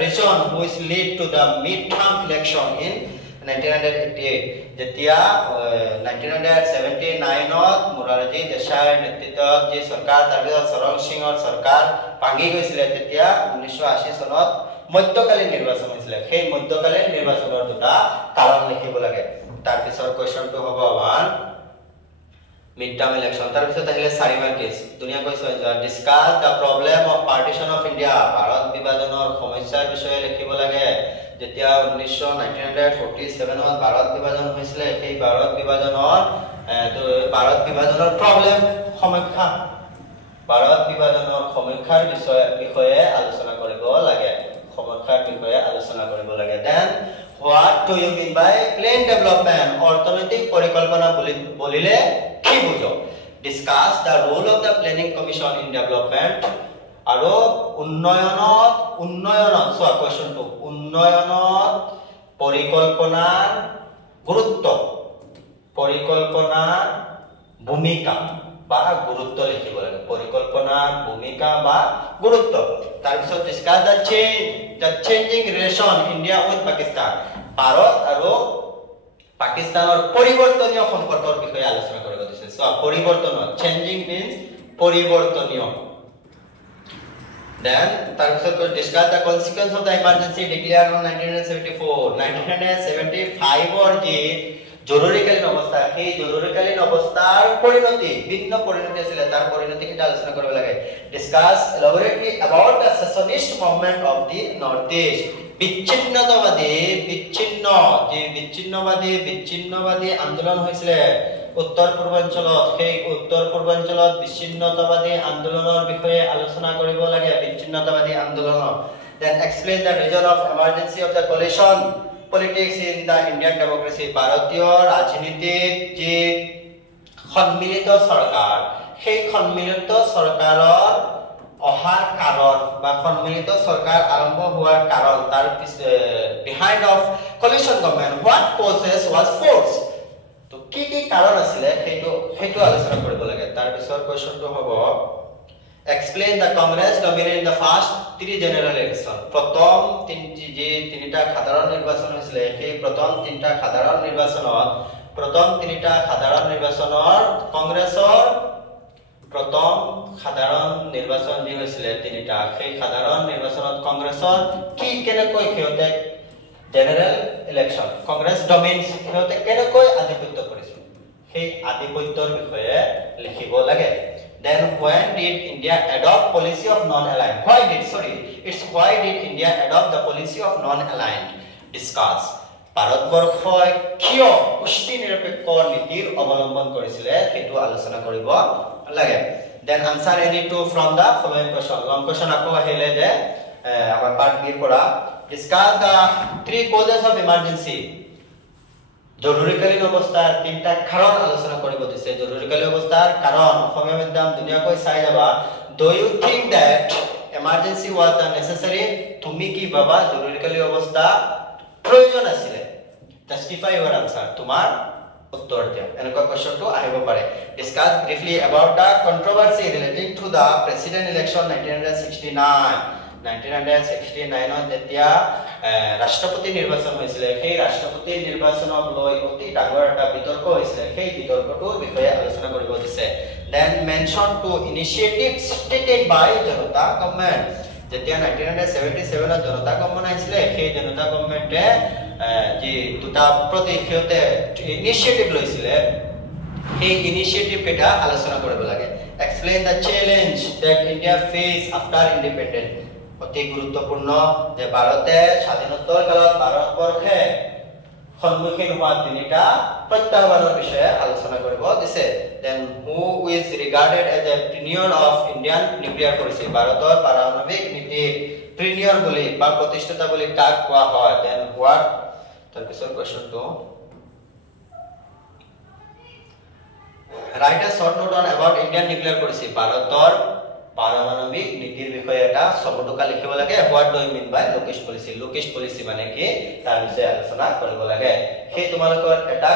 reason which lead to the midterm election in 1988 যেতিয়া 1979 ত মোৰাৰজী দেশাইৰ নেতৃত্বত যি সৰকাৰ তাৰপিছত চৰণ সিঙৰ সৰকাৰ ভাঙি গৈছিল তেতিয়া 1980 চনত মধ্যকালীন নিৰ্বাচন হৈছিল সেই মধ্যকালীন নিৰ্বাচনৰ দুটা কাৰণ লিখিব লাগে তাৰ পিছৰ কোৱেশ্চনটো হ'ব আমাৰ midterm election tar bisot ahile 4 marks dunia koi discuss the problem of partition of India bharat bibajonor samosyar bishoye likhibo lage jetia 1947 to bharat bibajon hoisile ei bharat bibajonor problem samakha Bharat বিভাজনৰ সমীক্ষাৰ বিষয়ে আলোচনা কৰিব লাগে সমীক্ষাৰ বিষয়ে আলোচনা কৰিব লাগে then what do you mean by plan development অৰ্থনৈতিক পৰিকল্পনা বলিলে কি বুজো discuss the role of the planning commission in development আৰু উন্নয়নত সোয়া কোৱেশ্চনটো উন্নয়নত পৰিকল্পনাৰ গুৰুত্ব পৰিকল্পনাৰ ভূমিকা বা গুৰুত্ব লিখিব লাগে পৰিকল্পনাৰ ভূমিকা বা গুৰুত্ব তাৰ পিছত discuss the changing relation India with Pakistan Bharat আৰু পাকিস্তানৰ পৰিৱৰ্তনীয় সম্পৰ্কৰ বিষয়ে আলোচনা কৰিব দিছে সো পৰিৱৰ্তন changing means পৰিৱৰ্তনীয় then তাৰ পিছত discuss the consequence of the emergency declared on 1975 or the জৰুৰীকালীন অৱস্থা এই জৰুৰীকালীন অৱস্থাৰ পৰিণতি ভিন্ন পৰিণতি আছিল তাৰ পৰিণতি কি আলোচনা কৰিব লাগে discuss elaborately about the secessionist movement of the northeast বিচ্ছিন্নবাদী আন্দোলন হৈছিল উত্তৰ পূৰ্বাঞ্চলত সেই উত্তৰ পূৰ্বাঞ্চলত বিচ্ছিন্নতাবাদী আন্দোলনৰ বিষয়ে আলোচনা কৰিব লাগে বিচ্ছিন্নতাবাদী আন্দোলন then explain the reason of emergency of the coalition politics in the Indian democracy ভাৰতীয় ৰাজনীতিত যে সন্মিলিত চৰকাৰ সেই সন্মিলিত চৰকাৰৰ অহাৰ কাৰণ বা সন্মিলিত চৰকাৰ আৰম্ভ হোৱাৰ কাৰণ তাৰ behind of coalition government what causes was force তো কি কি কাৰণ আছিল সেইটো আলোচনা কৰিব লাগে তাৰ পিছৰ কোৱেশ্চনটো হ'ব explain the congress dominated in the first three general election প্ৰথম তিনিটা সাধাৰণ নিৰ্বাচন হৈছিল সেই প্ৰথম তিনিটা সাধাৰণ নিৰ্বাচনৰ কংগ্ৰেছৰ প্ৰথম সাধাৰণ নিৰ্বাচন যি হৈছিল তিনিটা সেই সাধাৰণ নিৰ্বাচনত কংগ্ৰেছৰ কি কেনেকৈ হেতে জেনাৰেল ইলেকশন কংগ্ৰেছ ডমিনেন্স হেতে কেনেকৈ আধিপত্য কৰিছিল সেই আধিপত্যৰ বিষয়ে লিখিব লাগে then when did India adopt policy of non-aligned why did India adopt the policy of non-aligned discuss ভাৰতবৰ্ষই কিয় পুষ্টি নিৰপেক্ষ নীতিৰ অৱলম্বন কৰিছিল সেইটো আলোচনা কৰিব লাগে then answer any two from the following question long question আকৌ আহিলে যে আমাৰ পাৰ্ট বি পৰা discuss the three causes of emergency জৰুৰীকালীন অৱস্থাৰ তিনটা কাৰণ আলোচনা কৰিব দিছে জৰুৰীকালীন অৱস্থাৰ কাৰণ অসমীয়া মাধ্যম দুনিয়াকৈ চাই যাবা do you think that emergency was the necessary তুমি কি ভাবা জৰুৰীকালীন অৱস্থা প্ৰয়োজন আছিল justify your answer তোমাৰ উত্তৰ দিয়া এনেকুৱা কোৱেশ্চনটো আহিব পাৰে discuss briefly about the controversy relating to the president election 1969 যেতিয়া ৰাষ্ট্ৰপতি নিৰ্বাচন হৈছিল সেই ৰাষ্ট্ৰপতি নিৰ্বাচনক লৈ অতি ডাঙৰ এটা বিতৰ্ক হৈছিল সেই বিতৰ্কটোৰ বিষয়ে আলোচনা কৰিব দিছে then mention to initiatives taken by Janata government যেতিয়া 1977 ত জনতা গভৰ্ণমেণ্ট আহিছিল সেই জনতা গভৰ্ণমেণ্টে যে দুটা প্ৰতিক্ৰিয়াতে ইনিশিয়েটিভ লৈছিল এই ইনিশিয়েটিভ কেটা আলোচনা কৰিব লাগে explain the challenge that India face after independence অতি গুৰুত্বপূৰ্ণ যে ভাৰতে স্বাধীনতাৰ কালত ভাৰতবৰ্ষে সন্মুখীন হোৱা তিনিটা প্ৰত্যাহ্বানৰ বিষয়ে আলোচনা কৰিব দিছে then who is regarded as a pioneer of Indian nuclear policy ভাৰতৰ পাৰমাণৱিক নীতিৰ pioneer বুলি বা প্ৰতিষ্ঠাতা বুলি কাক কোৱা হয় then what তাৰ পিছৰ কোৱেশ্চনটো write a short note on about Indian nuclear policy ভাৰতৰ পাৰমাণৱিক নীতিৰ বিষয়ে এটা সমটুকা লিখিব লাগে what do you mean by Lokesh policy মানে কি তাৰ বিষয়ে আলোচনা কৰিব লাগে সেই তোমালোকৰ এটা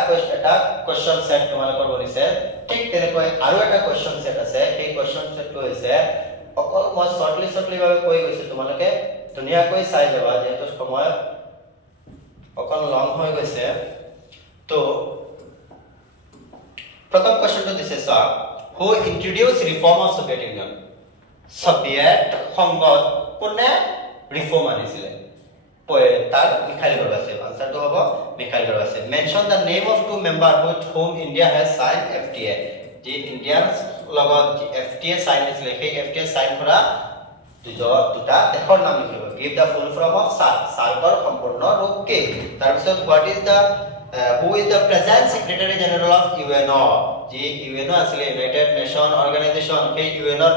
কোৱেশ্চন সেট তোমালোকৰ বনিছে ঠিক তেনেকৈ আৰু এটা কোৱেশ্চন সেট আছে সেই কোৱেশ্চন সেটটো হৈছে অকল মই শৰ্টলি ভাবে কৈ গৈছে তোমালোকে ধুনিয়াকৈ চাই যাবা যেহেতু সময় অকল লং হৈ গৈছে তো প্ৰথম কোৱেশ্চনটো দিছে sir who introduced reform of Soviet Union Soviet সংঘত কোনে রিফর্ম আনিছিলে তার মিখাইল গর্বাচেভ আনসারটো হ'ব Mikhail Gorbachev mention the name of two members with whom India has signed FTA যে ইন্ডিয়াৰ লগত FTA সাইন হৈছিলে সেই FTA সাইন কৰা দুটা দেশৰ নাম লিখিব give the full form of সাৰ্কৰ সম্পূৰ্ণ ৰূপ কি তাৰ পিছত what is the who is the present secretary general of UNO যি ইউএনও আছিল ইউনাইটেড নেশন অর্গানাইজেশন সেই ইউএনর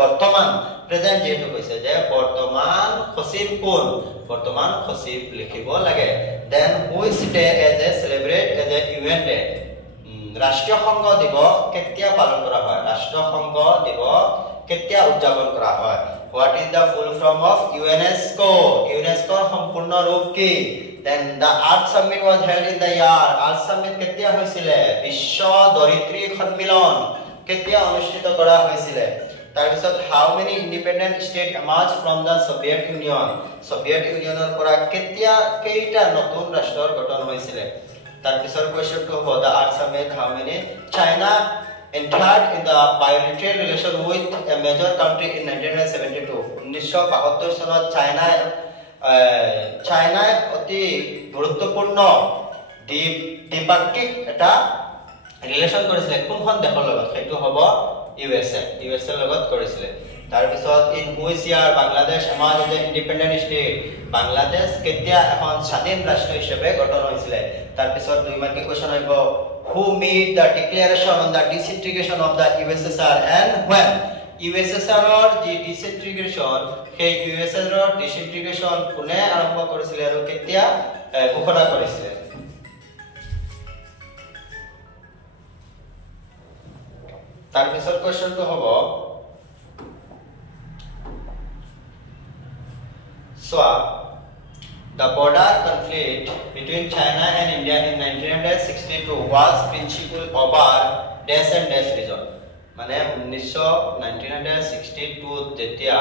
বর্তমান প্রেজেন্ট যেহেতু কৈছে যে বর্তমান সচিব কোন বর্তমান সচিব লিখিব লাগে then which day as a celebrate as a UN day রাষ্ট্রীয় সংঘ দিবস কেতিয়া পালন করা হয় রাষ্ট্রীয় সংঘ দিবস কেতিয়া উদযাপন করা হয় what is the full form of UNESCO ইউনেস্কোর সম্পূর্ণ রূপ কি then the Earth Summit was held in the year Earth Summit কেতিয়া হৈছিল বিশ্ব ধৰিত্ৰী সন্মিলন কেতিয়া অনুষ্ঠিত কৰা হৈছিল তাৰ পিছত how many independent state emerged from the Soviet Union Soviet Unionৰ পৰা কেতিয়া কেইটা নতুন ৰাষ্ট্ৰৰ গঠন হৈছিল তাৰ পিছৰ কোৱেশ্চনটো হ'ব the Earth Summit how many China entered in the bilateral relation with a major country in 1972 1972 চনত চাইনা অতি গুৰুত্বপূৰ্ণ দ্বিপাক্ষিক এটা ৰিলেশন কৰিছিল কোনখন দেশৰ লগত সেইটো হ'ব ইউএসএ লগত কৰিছিল তাৰ পিছত in which year Bangladesh emerge as independent state Bangladesh কেতিয়া এখন স্বাধীন ৰাষ্ট্ৰ হিচাপে গঠন হৈছিল তাৰ পিছত দুই মাৰ্কিং কোৱেশ্চন আহিব who made the declaration on the disintegration of the USSR and when USSR or the disintegration সেই USSR or disintegration কোনে আৰম্ভ কৰিছিল আৰু কেতিয়া ঘোষণা কৰিছিল তাৰ পিছৰ কোৱেশ্চনটো হ'ব so the border conflict between China and India in 1962 was principal over dash and dash region মানে 1962 যেতিয়া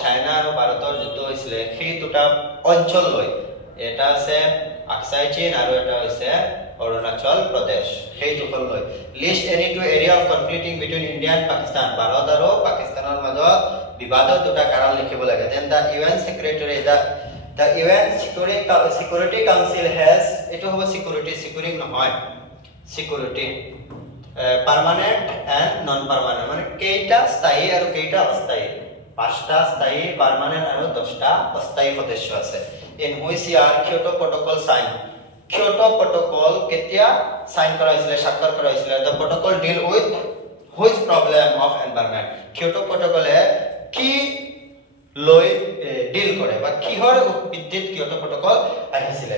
চাইনা আৰু ভাৰতৰ যুদ্ধ হৈছিল সেই দুটা অঞ্চল লৈ এটা আছে আকসাই চীন আৰু এটা হৈছে অৰুণাচল প্ৰদেশ সেই দুখন লৈ list any two area of conflicting between India and Pakistan Bharat আৰু পাকিস্তানৰ মাজত বিবাদৰ দুটা কাৰণ লিখিব লাগে then the UN secretary the UN Security Council has eto hobo security নহয় security permanent and non permanent mane keita sthayi aru keita asthayi pasta sthayi permanent aru 10ta asthayi সদস্য আছে in which year Kyoto Protocol sign Kyoto Protocol ketia sign kora hoisile স্বাক্ষর kora hoisile the protocol deal with which problem of environment Kyoto Protocol e ki লই ডিল কৰে বা কিহৰ বিদ্যুৎ Kyoto protocol আহিছিল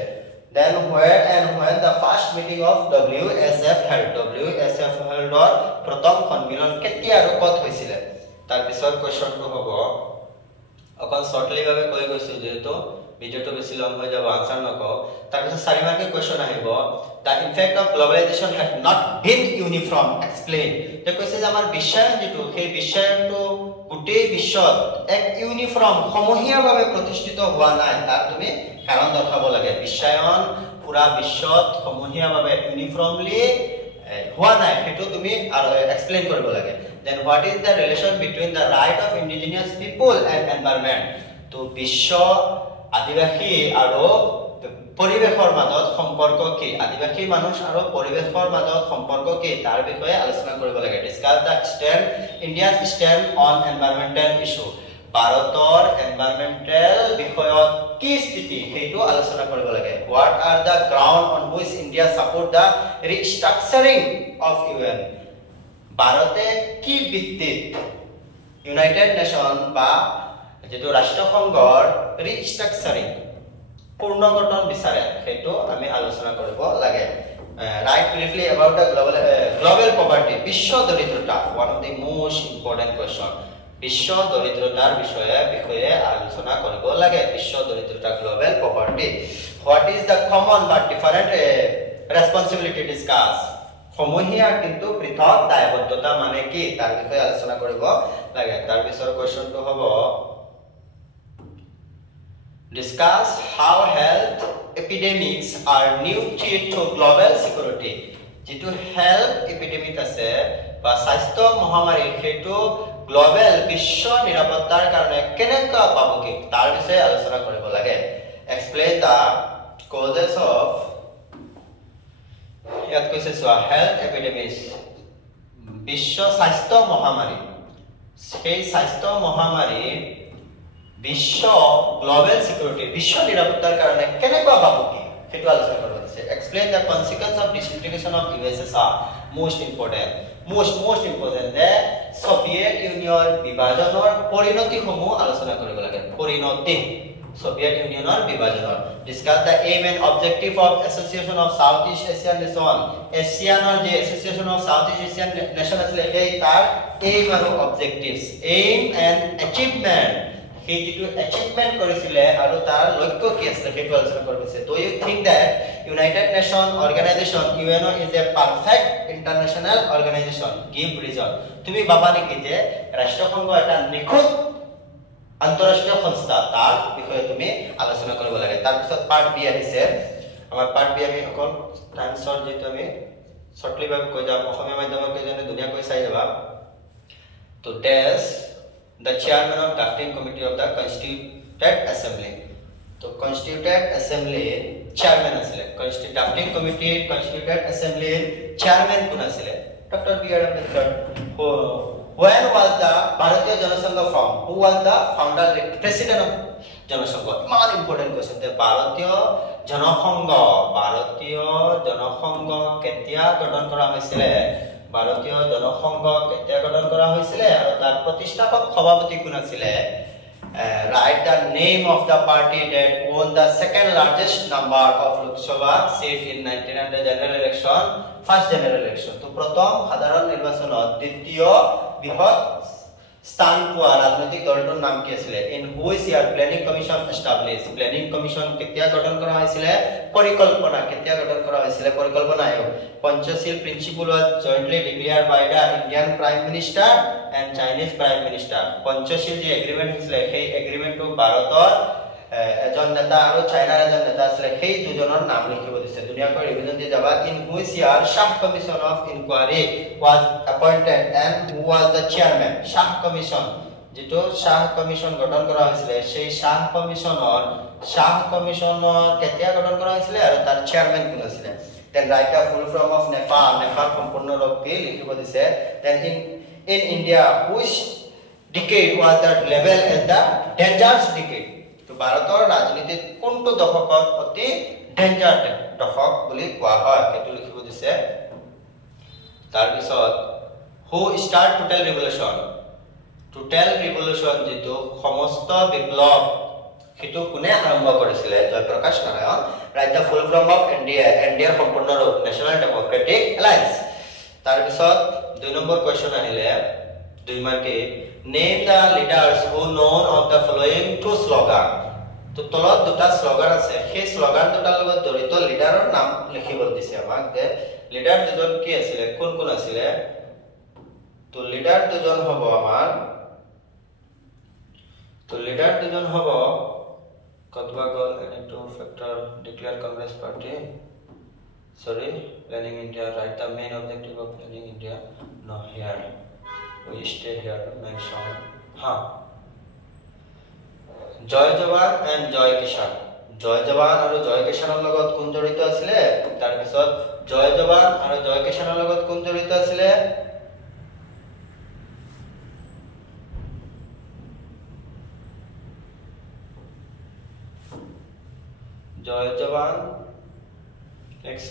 then where and when the first meeting of WSF held WSF প্ৰথম সন্মিলন কেতিয়া আৰু কত হৈছিল তাৰ পিছৰ কোৱেশ্চনটো হ'ব অকল শৰ্টলি ভাবে কৈ গৈছো যেহেতু ভিডিওটো বেছি লং হৈ যাব আনসাৰ নকও তাৰ পিছত চাৰি মাৰ্কিং কোৱেশ্চন আহিব the impact of globalization have not been uniform explain তে কৈছে যে আমাৰ বিশ্বায়ন যেটো সেই বিশ্বায়নটো গোটেই বিশ্বত এক ইউনিফৰ্ম সমহীয়াভাৱে প্ৰতিষ্ঠিত হোৱা নাই তাৰ তুমি কাৰণ দেখাব লাগে বিশ্বায়ন পুৰা বিশ্বত সমহীয়াভাৱে ইউনিফৰ্মলি হোৱা নাই হেতু তুমি আৰু এক্সপ্লেইন কৰিব লাগে then what is the relation between the right of indigenous people and environment তো বিশ্ব আদিবাসী আৰু পৰিবেশৰ মাজত সম্পৰ্ক কি আদিবাসী মানুহ আৰু পৰিবেশৰ মাজত সম্পৰ্ক কি তাৰ বিষয়ে আলোচনা কৰিব লাগে discuss the stand India's stand on environmental issue ভাৰতৰ environmental বিষয়ত কি স্থিতি হেতু আলোচনা কৰিব লাগে what are the ground on which India support the restructuring of UN ভাৰতে কি ভিত্তিত ইউনাইটেড নেশন বা যেটো ৰাষ্ট্ৰসংঘৰ ৰিস্ট্ৰাকচাৰিং পূৰ্ণগঠন বিচাৰে হেতু আমি আলোচনা কৰিব লাগে write briefly about the global poverty বিশ্ব দরিদ্রতা one of the most important question বিশ্ব দরিদ্রতার বিষয়ে আলোচনা কৰিব লাগে বিশ্ব দরিদ্রতা global poverty what is the common but different responsibility discuss সমহীয়া কিন্তু পৃথক দায়বদ্ধতা মানে কি তাৰ বিষয়ে আলোচনা কৰিব লাগে তাৰ পিছৰ কোৱেশ্চনটো হ'ব discuss how health epidemics are new threat to global security যেটো health epidemic আছে বা স্বাস্থ্য মহামাৰী হেতু গ্লোবাল বিশ্ব নিৰাপত্তাৰ কাৰণে কেনেকা ভাবুকি তাৰ বিষয়ে আলোচনা কৰিব লাগে explain the causes of ইয়াত কৈছে health epidemics বিশ্ব স্বাস্থ্য মহামাৰী সেই স্বাস্থ্য মহামাৰী বিশ্ব গ্লোবাল সিকিউৰিটি বিশ্ব নিৰাপত্তাৰ কাৰণে কেনেকুৱা ভাবুকি হেতু আলোচনা কৰিব দিছে explain the consequence of disintegration of USSR most important যে সোভিয়েত ইউনিয়ন বিভাজনৰ পৰিণতি সমূহ আলোচনা কৰিব লাগে পৰিণতি সোভিয়েত ইউনিয়নৰ বিভাজনৰ discuss the aim and objective of association of Southeast Asian nation এছিয়ানৰ যে association of Southeast Asian nation আছিল এই তাৰ aim আৰু objectives aim and achievement he to achievement কৰিছিলে আৰু তাৰ লক্ষ্য কি আছিল সেইটো আলোচনা কৰিছে do you think that United Nation organization UNO is a perfect international organization give reason তুমি ভাবা নেকি যে ৰাষ্ট্ৰসংঘ এটা নিখুঁত আন্তঃৰাষ্ট্ৰীয় সংস্থা তাৰ বিষয়ে তুমি আলোচনা কৰিব লাগে তাৰ পিছত পাৰ্ট বি আহিছে আমাৰ পাৰ্ট বি আমি অকল টাইম শৰ্ট যেটো আমি শৰ্টলি ভাবে কৈ যাম অসমীয়া মাধ্যমৰ কেজনে দুনিয়া কৈ চাই যাবা তো ডেস the chairman of drafting committee of the constituted assembly to constituted assembly chairman asile drafting committee constituted assembly chairman kun asile Dr. B.R. Ambedkar when was the Bharatiya Janasangha formed who was the founder president of Janasangha more important question the Bharatiya Janasangha ketia গঠন কৰা হৈছিল ভাৰতীয় জনসংঘ কেতিয়া গঠন কৰা হৈছিল আৰু তাৰ প্ৰতিষ্ঠাপক সভাপতি কোন আছিল write the name of the party that won the second largest number of Lok Sabha seat in 1900 general election first general election তো প্ৰথম সাধাৰণ নিৰ্বাচনত দ্বিতীয় বৃহৎ স্থান পোৱা ৰাজনৈতিক দলটোৰ নাম কি আছিল in which year planning commission established planning commission কেতিয়া গঠন কৰা হৈছিল পৰিকল্পনা কেতিয়া গঠন কৰা হৈছিল পৰিকল্পনা আয়োগ Panchsheel principle was jointly declared by the Indian prime minister and Chinese prime minister Panchsheel যে এগ্ৰিমেন্ট হৈছিল সেই এগ্ৰিমেন্টটো ভাৰতৰ এজন নেতা আৰু চাইনাৰ এজন নেতা আছিল সেই দুজনৰ নাম লিখিব দিছে দুনিয়াৰ ৰিভিজন দি যাবা in which year Shah commission of inquiry was appointed and who was the chairman Shah commission যেটো Shah commission গঠন কৰা হৈছিল সেই Shah commissioner কেতিয়া গঠন কৰা হৈছিল আৰু তাৰ chairman কোন আছিল then write the full form of Nepal সম্পূৰ্ণ ৰূপে লিখিব দিছে then in India which decade was that level as the dangerous decade ভাৰতৰ ৰাজনীতিত কোনটো দশকত অতি ডেঞ্জাৰ দশক বুলি কোৱা হয় সেইটো লিখিব দিছে তাৰ পিছত who start total revolution যেটো সমস্ত বিপ্লৱ হেতু কোনে আৰম্ভ কৰিছিল Jayaprakash Narayan write the full form of NDA সম্পূৰ্ণ ৰূপ National Democratic Alliance তাৰ পিছত 2 নম্বৰ কোৱেশ্চন আহিলে 2 মাৰ্কে name the leaders who known of the following two slogan তো তলত দুটা স্লোগান আছে সেই স্লোগান দুটাৰ লগত জড়িত লিডাৰৰ নাম লিখিব দিছে আমাক যে লিডাৰ দুজন কি আছিল কোন আছিল তো লিডাৰ দুজন হ'ব আমাৰ কতবা গল any two factor declare Congress party planning India write the main objective of planning India no here we stay here mention Jai Jawan and Jai Kisan Jai Jawan আৰু জয় কিষাণৰ লগত কোন জড়িত আছিল তাৰ পিছত জয় জৱান আৰু জয় কিষাণৰ লগত কোন জড়িত আছিল জয় Jawan next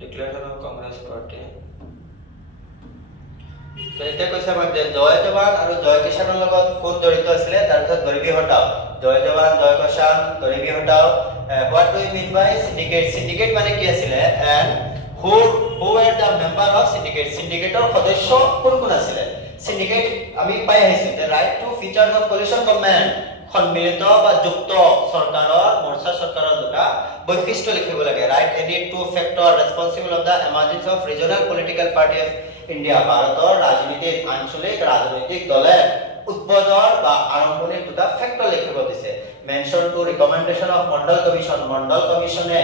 declaration of Congress party তো এটা কৈছে মানে জয় জৱান আৰু জয় কিষাণৰ লগত কোন জড়িত আছিল তাৰ পিছত গৰিবী হটাও জয় জৱান জয় কিষাণ গৰিবী হটাও what do you mean by syndicate মানে কি আছিল and who were the member of syndicate ৰ সদস্য কোন আছিল syndicate আমি পাই আহিছো the right to features of coalition government সম্মিলিত বা যুক্ত সৰকাৰৰ মৰ্চা সৰকাৰৰ দুটা বৈশিষ্ট্য লিখিব লাগে right any two factor responsible of the emergence of regional political party of India ভাৰতৰ ৰাজনীতিৰ আঞ্চলিক ৰাজনৈতিক দলে উৎপাদন বা আৰম্ভণিৰ দুটা ফ্যাক্টৰ লিখিব দিছে mention to recommendation of মণ্ডল কমিশনে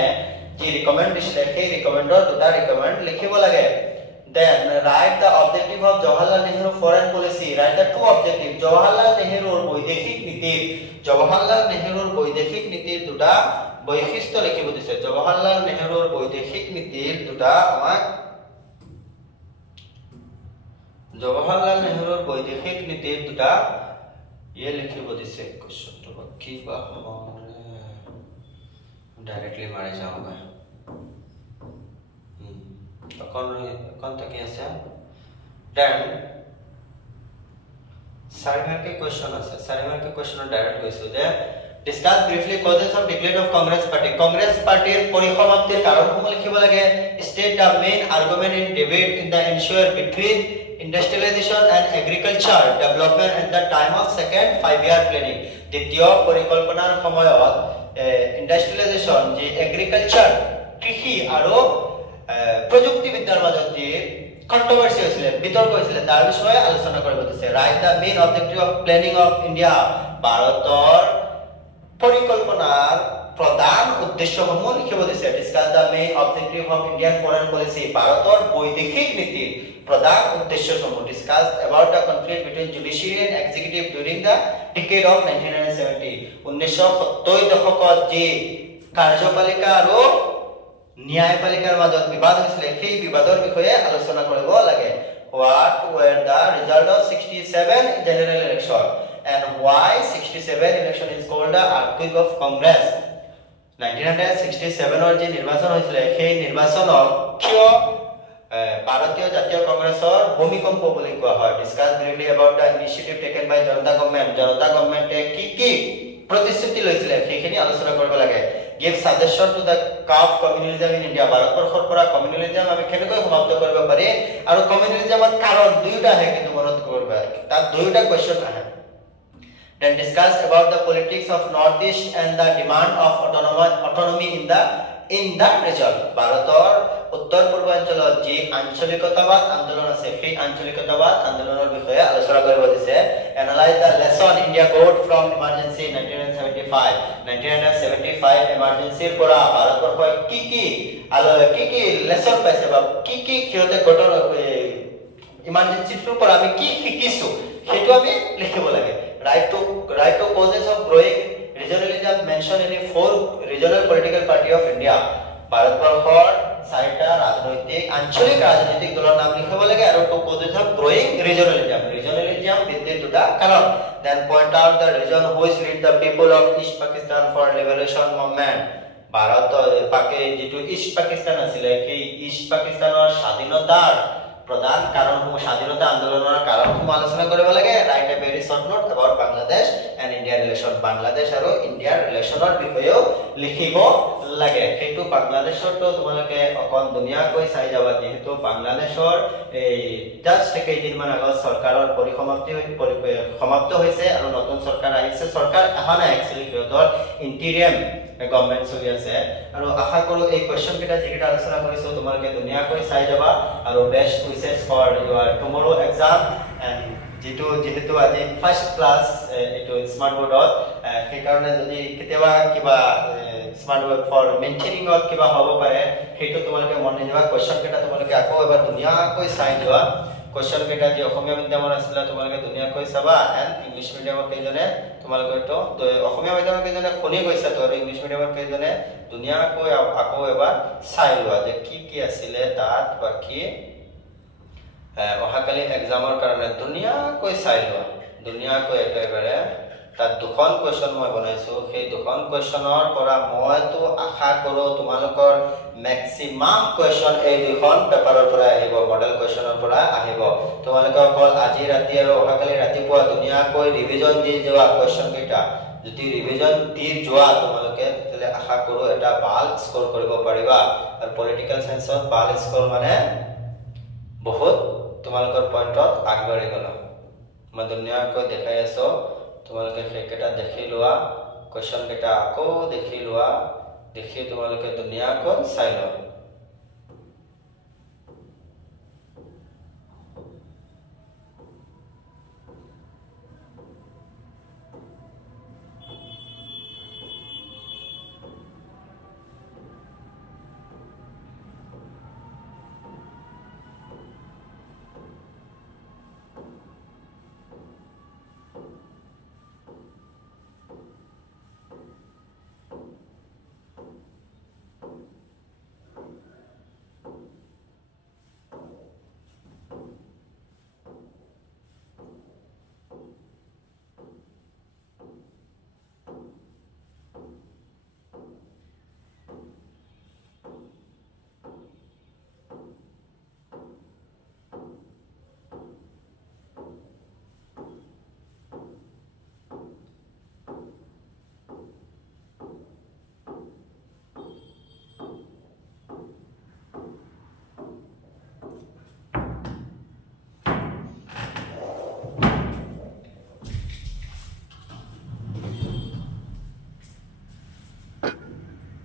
যি ৰিকমেন্ড দিছে সেই ৰিকমেন্ডৰ দুটা ৰিকমেন্ড লিখিব লাগে then write the objective of Jawaharlal Nehru foreign policy write the two objective Jawaharlal Nehruৰ বৈদেশিক নীতিৰ দুটা বৈশিষ্ট্য লিখিব দিছে Jawaharlal Nehruৰ বৈদেশিক নীতিৰ দুটা আমাক Jawaharlal Nehruৰ বৈদেশিক নীতিৰ দুটা ইয়ে লিখিব দিছে কোশ্চনটো কি বা डायरेक्टली मारे जाऊंगा कौन तक আছে देन 4 मार्क के क्वेश्चन আছে 4 मार्क के क्वेश्चन डायरेक्ट কৈছো যে discuss briefly causes of decline of congress party পরিসমাপ্তির কারণসমূহ লিখিব লাগে state the main argument in debate in the ensure between industrialization and agriculture development at the time of second 5-year planning দ্বিতীয় পরিকল্পনার সময়ত industrialisation যে agriculture কৃষি আৰু প্ৰযুক্তিবিদ্যাৰ মাজত যে কন্ট্ৰোভাৰ্সি হয়েছিল বিতৰ্ক হয়েছিল তাৰ বিষয়ে আলোচনা কৰিব দিছে write the main objective of planning of India ভাৰতৰ পরিকল্পনার প্রধান উদ্দেশ্যসমূহ লিখিব দিছে discuss the main objective of Indian foreign policy ভাৰতৰ বৈদেশিক নীতিৰ প্রধান উদ্দেশ্যসমূহ discuss about the conflict between judiciary and executive during the decade of 1970 1970 দশকত যে কার্যপালিকা আৰু ন্যায়পালিকাৰ মাজত বিবাদ হৈছিল সেই বিবাদৰ বিষয়ে আলোচনা কৰিব লাগে what were the result of 67 general election and why 67 election is called the earthquake of congress 1967 অৰ যে নিৰ্বাচন হৈছিল সেই নিৰ্বাচনক কিয় ভাৰতীয় জাতীয় কংগ্ৰেছৰ ভূমিকম্প বুলি কোৱা হয় discuss briefly about the initiative taken by জনতা গভৰ্ণমেণ্টে কি প্ৰতিশ্ৰুতি লৈছিল সেইখিনি আলোচনা কৰিব লাগে give suggestion to the curb communalism in India ভাৰতবৰ্ষৰ পৰা কমিউনিজম আমি কেনেকৈ সমাপ্ত কৰিব পাৰি আৰু কমিউনিজমৰ কাৰণ দুইটা আছে কিন্তু মনত কৰিব তাত দুইটা কোৱেশ্চন আহে then discuss about the politics of northeast and the demand of autonomy in the region ভাৰতৰ উত্তৰ পূৰ্বাঞ্চলত যি আঞ্চলিকতাবাদ আন্দোলন আছে সেই আঞ্চলিকতাবাদ আন্দোলনৰ বিষয়ে আলোচনা কৰিব দিছে analyze the lesson India got from emergency 1975 emergency পৰা ভাৰতবৰ্ষই কি লেসন পাইছে বা কি কিহতে ঘটনা emergency পৰা আমি কি শিকিছো সেইটো আমি লিখিব লাগে right to causes of growing regionalism mentioned in 4 regional political party of India ভাৰতবৰ্ষৰ চাৰিটা ৰাজনৈতিক আঞ্চলিক ৰাজনৈতিক দলৰ নাম লিখিব লাগে আৰু to causes of growing regionalism বৃদ্ধিৰ দুটা কাৰণ then point out the region which lead the people of East Pakistan for liberation movement Bharat যেটো ইষ্ট পাকিস্তান আছিল সেই ইষ্ট পাকিস্তানৰ স্বাধীনতাৰ প্ৰধান কাৰণসমূহ স্বাধীনতা আন্দোলনৰ কাৰণসমূহ আলোচনা কৰিব লাগে write a very short note about Bangladesh and India relation Bangladesh আৰু ইন্ডিয়াৰ ৰিলেশনৰ বিষয়েও লিখিব লাগে সেইটো বাংলাদেশৰ তো তোমালোকে অকন দুনিয়াকৈ চাই যাবা যেহেতু বাংলাদেশৰ এই জাস্ট কেইদিনমান আগত চৰকাৰৰ সমাপ্ত হৈছে আৰু নতুন চৰকাৰ আহিছে চৰকাৰ অহা নাই একচুয়ালি সিহঁতৰ ইন্টিৰিয়াম গভৰ্নমেন্ট চলি আছে আৰু আশা কৰো এই কোৱেশ্চন কেইটা যেটা আলোচনা কৰিছো তোমালোকে দুনিয়াকৈ চাই যাবা আৰু best wishes for your tomorrow exam and যেহেতু আজি ফাৰ্স্ট ক্লাস এটো স্মাৰ্ট বোৰ্ডত সেই কাৰণে যদি কেতিয়াবা কিবা স্মাৰ্ট বোৰ্ড ফৰ মেইনটেইনিং অত কিবা হ'ব পাৰে সেইটো তোমালোকে মনে নিবা কোৱেশ্চন কেইটা তোমালোকে আকৌ এবাৰ দুনিয়াকৈ চাই যোৱা কোৱেশ্চন কেইটা যে অসমীয়া মিডিয়ামৰ আছিল তোমালোকে দুনিয়াকৈ চাবা এন্ড ইংলিশ মিডিয়ামৰ কেজনে তোমালোকে তো অসমীয়া মিডিয়ামৰ কেজনে শুনি গৈছা তো আৰু ইংলিশ মিডিয়ামৰ কেজনে দুনিয়াকৈ আকৌ এবাৰ চাই লোৱা যে কি আছিল তাত বাকি অহাকালি এক্সামৰ কাৰণে দুনিয়াকৈ চাই লোৱা দুনিয়াকৈ একেবাৰে তাত দুখন কোৱেশ্চন মই বনাইছো সেই দুখন কোৱেশ্চনৰ পৰা মইতো আশা কৰো তোমালোকৰ ম্যাক্সিমাম কোৱেশ্চন এই দুখন পেপাৰৰ পৰা আহিব মডেল কোৱেশ্চনৰ পৰা আহিব তোমালোকে অকল আজি ৰাতি আৰু অহাকালি ৰাতিপুৱা দুনিয়াকৈ ৰিভিজন দি যোৱা কোৱেশ্চন কেইটা যদি ৰিভিজন দি যোৱা তোমালোকে তেলে আশা কৰো এটা ভাল স্কোৰ কৰিব পাৰিবা আৰু পলিটিক্যাল সায়েন্সত ভাল স্কোৰ মানে বহুত তোমালোকৰ পইণ্টত আগবাঢ়ি গল মই দুনিয়াকৈ দেখাই আছো তোমালোকে সেইকেইটা দেখি লোৱা কোৱেশ্চন কেইটা আকৌ দেখি লোৱা দেখি তোমালোকে দুনিয়াকৈ চাই লোৱা